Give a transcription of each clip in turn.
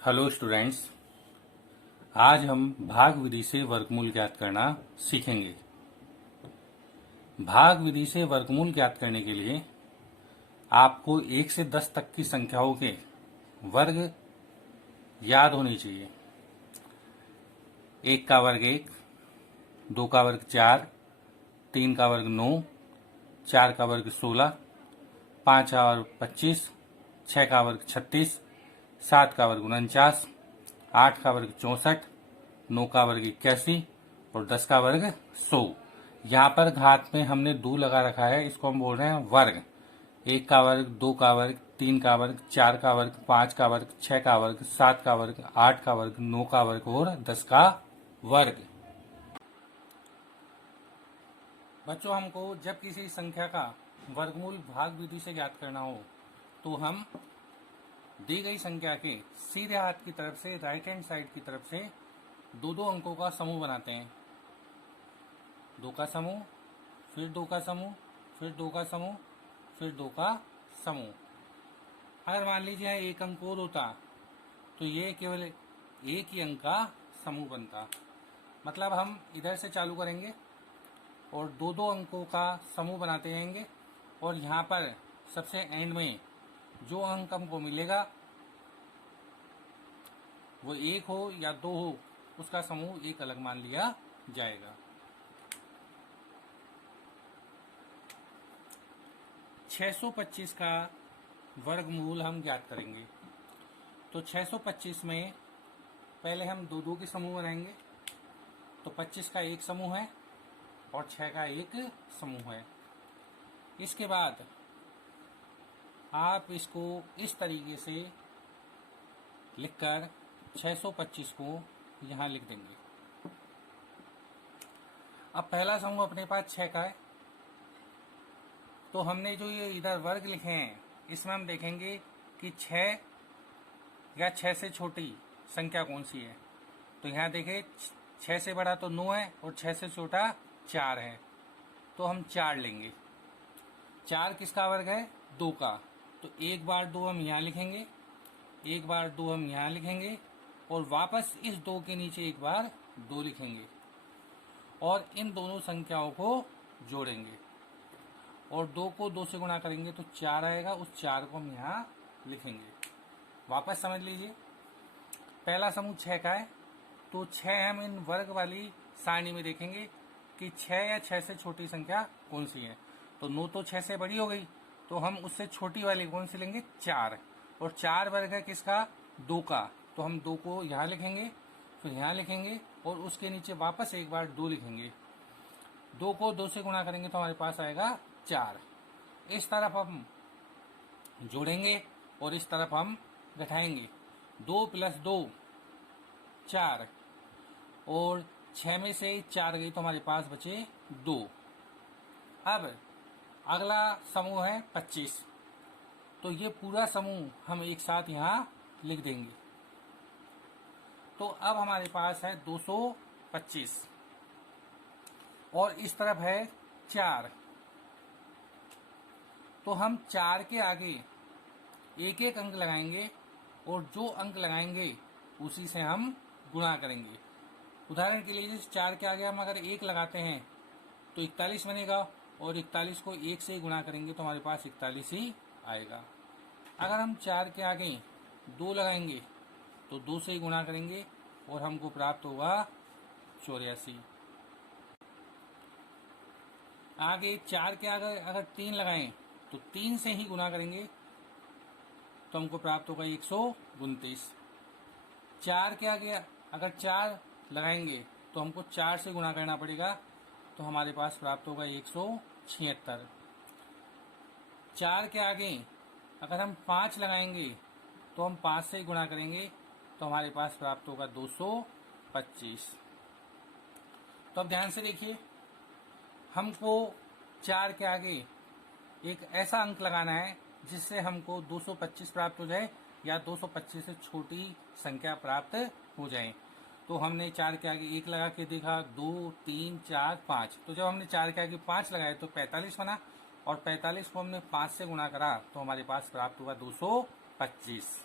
Hello students. आज हम भाग विधि से वर्गमूल ज्ञात करना सीखेंगे। भाग विधि से वर्गमूल ज्ञात करने के लिए आपको 1 से 10 तक की संख्याओं के वर्ग याद होने चाहिए। 1 का वर्ग 1, 2 का वर्ग 4, 3 का वर्ग 9, 4 का वर्ग 16, 5 का वर्ग 25, 6 का वर्ग 36, 7 का वर्ग 49, 8 का वर्ग 64, 9 का वर्ग 81 और 10 का वर्ग 100। यहाँ पर घात में हमने 2 लगा रखा है, इसको हम बोल रहे हैं वर्ग। 1 का वर्ग, 2 का वर्ग, 3 का वर्ग, 4 का वर्ग, 5 का वर्ग, 6 का वर्ग, 7 का वर्ग, 8 का वर्ग, 9 का वर्ग और 10 का वर्ग। बच्चों, हमको जब किसी संख्या का वर्गमूल भाग विधि से ज्ञात करना हो तो हम दी गई संख्या के सीधे हाथ की तरफ से, राइट हैंड साइड की तरफ से दो दो अंकों का समूह बनाते हैं। 2 का समूह, फिर 2 का समूह, फिर 2 का समूह, फिर 2 का समूह। अगर मान लीजिए एक अंक और होता तो ये केवल एक ही अंक का समूह बनता। मतलब हम इधर से चालू करेंगे और दो दो अंकों का समूह बनाते रहेंगे और यहाँ पर सबसे एंड में जो अंक हमको मिलेगा वो 1 हो या 2 हो, उसका समूह एक अलग मान लिया जाएगा। 625 का वर्गमूल हम ज्ञात करेंगे। तो 625 में पहले हम दो दो के समूह बनाएंगे। तो 25 का एक समूह है और 6 का एक समूह है। इसके बाद आप इसको इस तरीके से लिखकर 625 को यहां लिख देंगे। अब पहला समूह अपने पास 6 का है, तो हमने जो ये इधर वर्ग लिखे हैं इसमें हम देखेंगे कि 6 या 6 से छोटी संख्या कौन सी है। तो यहाँ देखें 6 से बड़ा तो 9 है और 6 से छोटा 4 है, तो हम 4 लेंगे। 4 किसका वर्ग है? 2 का। तो 1 बार 2 हम यहाँ लिखेंगे, 1 बार 2 हम यहाँ लिखेंगे और वापस इस 2 के नीचे 1 बार 2 लिखेंगे और इन दोनों संख्याओं को जोड़ेंगे और 2 को 2 से गुणा करेंगे तो 4 आएगा। उस 4 को हम यहाँ लिखेंगे। वापस समझ लीजिए, पहला समूह 6 का है, तो 6 हम इन वर्ग वाली सारणी में देखेंगे कि 6 या 6 से छोटी संख्या कौन सी है। तो 9 तो 6 से बड़ी हो गई, तो हम उससे छोटी वाली कौन सी लेंगे? 4। और 4 वर्ग है किसका? 2 का। तो हम 2 को यहाँ लिखेंगे, फिर यहाँ लिखेंगे और उसके नीचे वापस 1 बार 2 लिखेंगे। 2 को 2 से गुणा करेंगे तो हमारे पास आएगा 4। इस तरफ हम जोड़ेंगे और इस तरफ हम घटाएंगे। 2 + 2 4 और 6 में से 4 गई तो हमारे पास बचे 2। अब अगला समूह है 25, तो ये पूरा समूह हम एक साथ यहाँ लिख देंगे। तो अब हमारे पास है 225 और इस तरफ है 4। तो हम 4 के आगे एक एक अंक लगाएंगे और जो अंक लगाएंगे उसी से हम गुणा करेंगे। उदाहरण के लिए जैसे 4 के आगे हम अगर 1 लगाते हैं तो 41 बनेगा और 41 को 1 से ही गुणा करेंगे तो हमारे पास 41 ही आएगा। अगर हम 4 के आगे 2 लगाएंगे तो 2 से ही गुणा करेंगे और हमको प्राप्त होगा 84। आगे 4 के आगे अगर 3 लगाएं तो 3 से ही गुणा करेंगे तो हमको प्राप्त होगा 129। 4 के आगे अगर 4 लगाएंगे तो हमको 4 से गुणा करना पड़ेगा तो हमारे पास प्राप्त होगा 176। 4 के आगे अगर हम 5 लगाएंगे तो हम 5 से गुणा करेंगे तो हमारे पास प्राप्त होगा 225। तो अब ध्यान से देखिए, हमको 4 के आगे एक ऐसा अंक लगाना है जिससे हमको 225 प्राप्त हो जाए या 225 से छोटी संख्या प्राप्त हो जाए। तो हमने 4 के आगे 1 लगा के देखा, 2 3 4 5। तो जब हमने 4 के आगे 5 लगाए तो 45 बना और 45 को हमने 5 से गुणा करा तो हमारे पास प्राप्त हुआ 225।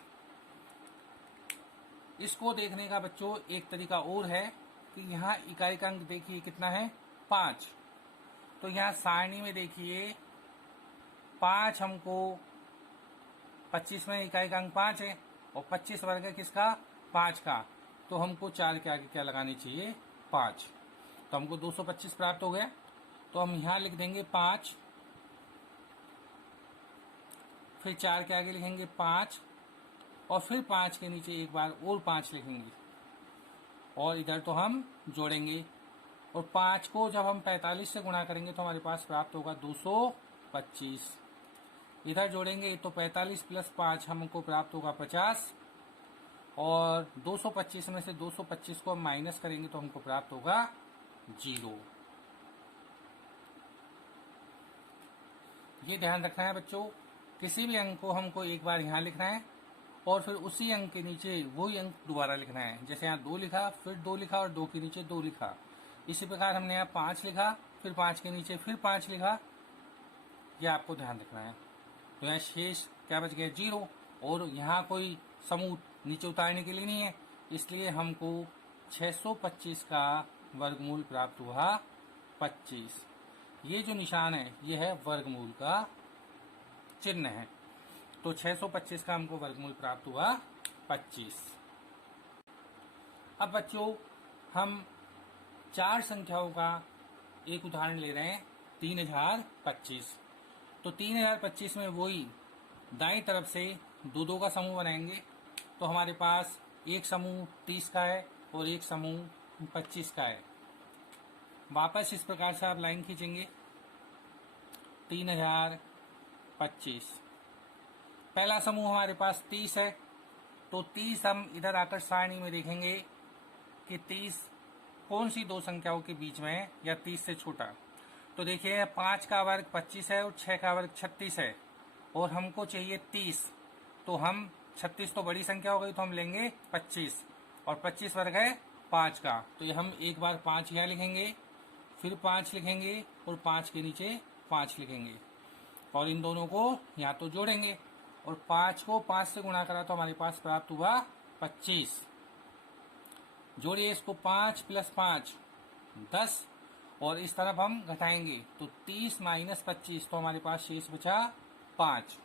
इसको देखने का बच्चों एक तरीका और है कि यहाँ इकाई का अंक देखिए कितना है 5। तो यहाँ सारणी में देखिए 5 हमको 25 में इकाई का अंक 5 है और 25 वर्ग है किसका 5 का। तो हमको 4 के आगे क्या लगानी चाहिए 5। तो हमको 225 प्राप्त हो गया। तो हम यहाँ लिख देंगे 5, फिर 4 के आगे लिखेंगे 5 और फिर 5 के नीचे एक बार और 5 लिखेंगे और इधर तो हम जोड़ेंगे। और 5 को जब हम 45 से गुणा करेंगे तो हमारे पास प्राप्त होगा 225। इधर जोड़ेंगे तो 45 प्लस 5 हमको प्राप्त होगा 50 और 225 में से 225 को हम माइनस करेंगे तो हमको प्राप्त होगा 0। ये ध्यान रखना है बच्चों, किसी भी अंक को हमको एक बार यहाँ लिखना है और फिर उसी अंक के नीचे वही अंक दोबारा लिखना है। जैसे यहाँ 2 लिखा, फिर 2 लिखा और 2 के नीचे 2 लिखा। इसी प्रकार हमने यहाँ 5 लिखा, फिर 5 के नीचे फिर 5 लिखा। यह आपको ध्यान रखना है। तो यहाँ शेष क्या बच गया 0 और यहाँ कोई समूह नीचे उतारने के लिए नहीं है, इसलिए हमको 625 का वर्गमूल प्राप्त हुआ 25। ये जो निशान है ये है वर्गमूल का चिन्ह है। तो 625 का हमको वर्गमूल प्राप्त हुआ 25। अब बच्चों हम 4 संख्याओं का एक उदाहरण ले रहे हैं 3025। तो 3025 में वही दाईं तरफ से 2-2 का समूह बनाएंगे। तो हमारे पास एक समूह 30 का है और एक समूह 25 का है। वापस इस प्रकार से आप लाइन खींचेंगे 3025। पहला समूह हमारे पास 30 है तो 30 हम इधर आकर सारणी में देखेंगे कि 30 कौन सी 2 संख्याओं के बीच में है या 30 से छोटा। तो देखिए 5 का वर्ग 25 है और 6 का वर्ग 36 है और हमको चाहिए 30। तो हम 36 तो बड़ी संख्या हो गई तो हम लेंगे 25 और 25 वर्ग है 5 का। तो ये हम एक बार 5 यहाँ लिखेंगे, फिर 5 लिखेंगे और 5 के नीचे 5 लिखेंगे और इन दोनों को यहाँ तो जोड़ेंगे और 5 को 5 से गुणा करा तो हमारे पास प्राप्त हुआ 25। जोड़िए इसको 5 प्लस 5 10 और इस तरफ हम घटाएंगे तो 30 माइनस 25 तो हमारे पास शेष बचा 5।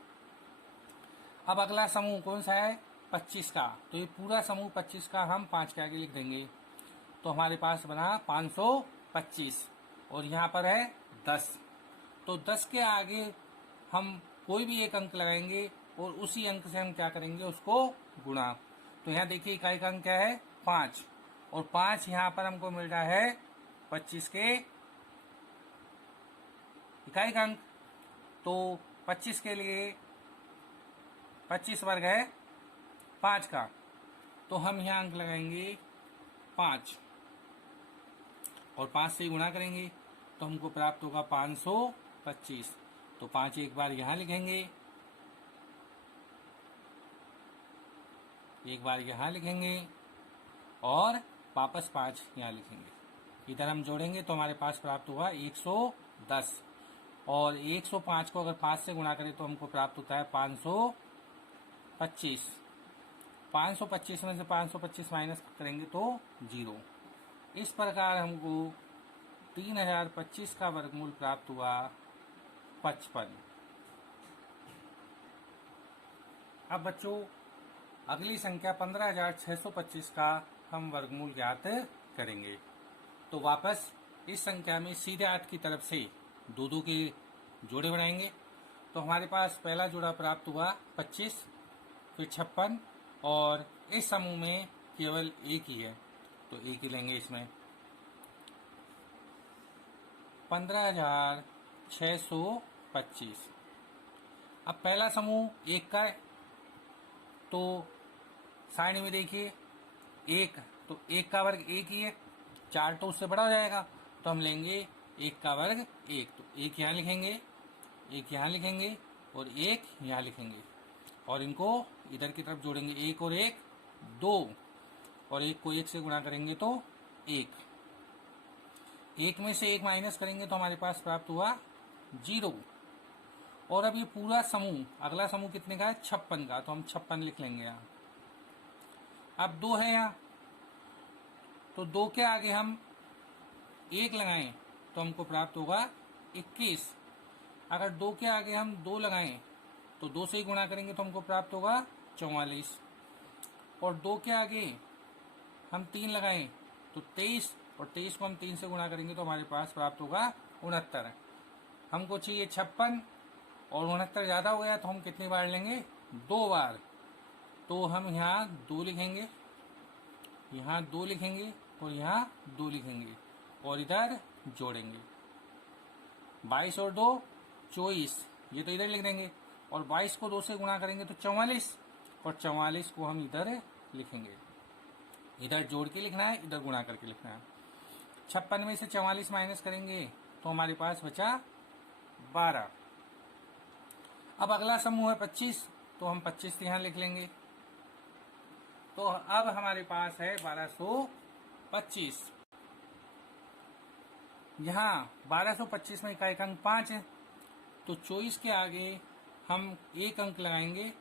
अब अगला समूह कौन सा है 25 का। तो ये पूरा समूह 25 का हम 5 के आगे लिख देंगे तो हमारे पास बना 525 और यहाँ पर है 10। तो 10 के आगे हम कोई भी एक अंक लगाएंगे और उसी अंक से हम क्या करेंगे उसको गुणा। तो यहाँ देखिए इकाई का अंक क्या है 5 और 5 यहाँ पर हमको मिल रहा है 25 के इकाई का अंक। तो 25 के लिए 25 वर्ग है 5 का तो हम यहाँ अंक लगाएंगे 5 और 5 से गुणा करेंगे तो हमको प्राप्त होगा 525। तो 5 एक बार यहाँ लिखेंगे, एक बार यहाँ लिखेंगे और वापस 5 यहाँ लिखेंगे। इधर हम जोड़ेंगे तो हमारे पास प्राप्त हुआ 110 और 105 को अगर 5 से गुणा करें तो हमको प्राप्त होता है 525। 525 में से 525 माइनस करेंगे तो 0। इस प्रकार हमको 3025 का वर्गमूल प्राप्त हुआ 55। अब बच्चों अगली संख्या 15625 का हम वर्गमूल ज्ञात करेंगे। तो वापस इस संख्या में सीधे हाथ की तरफ से 2-2 के जोड़े बनाएंगे। तो हमारे पास पहला जोड़ा प्राप्त हुआ 25, फिर 56 और इस समूह में केवल एक ही है तो एक ही लेंगे इसमें 15625। अब पहला समूह 1 का है तो सारणी में देखिए 1 तो 1 का वर्ग 1 ही है, 4 तो उससे बड़ा हो जाएगा तो हम लेंगे 1 का वर्ग 1। तो 1 यहाँ लिखेंगे, 1 यहाँ लिखेंगे और 1 यहाँ लिखेंगे और इनको इधर की तरफ जोड़ेंगे 1 और 1 2 और 1 को 1 से गुणा करेंगे तो 1 में से 1 माइनस करेंगे तो हमारे पास प्राप्त हुआ 0। और अब ये पूरा समूह अगला समूह कितने का है 56 का तो हम 56 लिख लेंगे यहाँ। अब 2 है यहाँ, तो 2 के आगे हम 1 लगाएं तो हमको प्राप्त होगा 21। अगर 2 के आगे हम 2 लगाएं तो 2 से ही गुणा करेंगे तो हमको प्राप्त होगा 44। और 2 के आगे हम 3 लगाएं तो 23, और 23 को हम 3 से गुणा करेंगे तो हमारे पास प्राप्त होगा 69। हमको चाहिए 56, और 69 ज्यादा हो गया तो हम कितनी बार लेंगे? 2 बार। तो हम यहाँ 2 लिखेंगे, यहाँ 2 लिखेंगे और यहाँ 2 लिखेंगे और इधर जोड़ेंगे। 22 और 2 24, ये तो इधर लिख देंगे, और 22 को 2 से गुणा करेंगे तो 44, और 44 को हम इधर लिखेंगे। इधर जोड़ के लिखना है, इधर गुणा करके लिखना है। 56 में से 44 माइनस करेंगे तो हमारे पास बचा 12। अब अगला समूह है 25, तो हम 25 यहाँ लिख लेंगे। तो अब हमारे पास है 1225। यहाँ 1225 में इकाई अंक 5 है, तो 24 के आगे हम 1 अंक लगाएंगे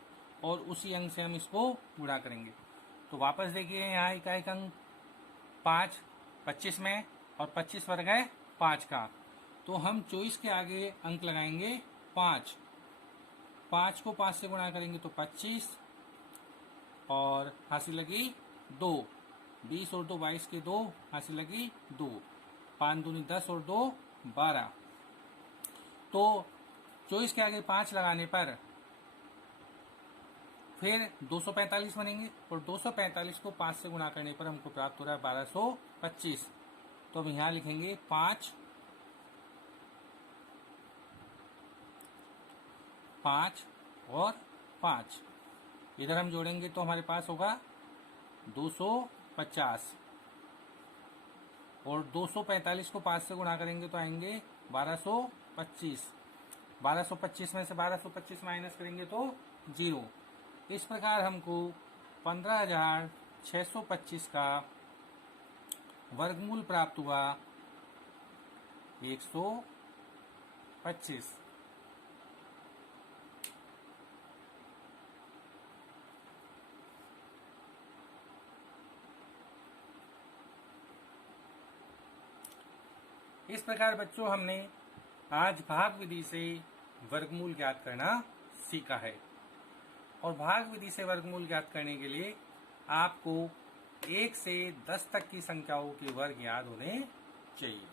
और उसी अंक से हम इसको गुणा करेंगे। तो वापस देखिए, यहाँ इकाई अंक 5 25 में, और 25 वर्ग है 5 का, तो हम 24 के आगे अंक लगाएंगे 5। 5 को 5 से गुणा करेंगे तो 25, और हासिल लगी 2। 20 और 2 22 के 2, हासिल लगी 2। 5 दूनी 10 और 2 12। तो 24 के आगे 5 लगाने पर फिर 245 बनेंगे, और 245 को 5 से गुणा करने पर हमको प्राप्त हो रहा है 1225। तो हम यहाँ लिखेंगे 5 और 5, इधर हम जोड़ेंगे तो हमारे पास होगा 250, और 245 को 5 से गुणा करेंगे तो आएंगे 1225। 1225 में से 1225 माइनस करेंगे तो 0। इस प्रकार हमको 15,625 का वर्गमूल प्राप्त हुआ 125। इस प्रकार बच्चों हमने आज भाग विधि से वर्गमूल ज्ञात करना सीखा है। और भाग विधि से वर्गमूल ज्ञात करने के लिए आपको 1 से 10 तक की संख्याओं के वर्ग याद होने चाहिए।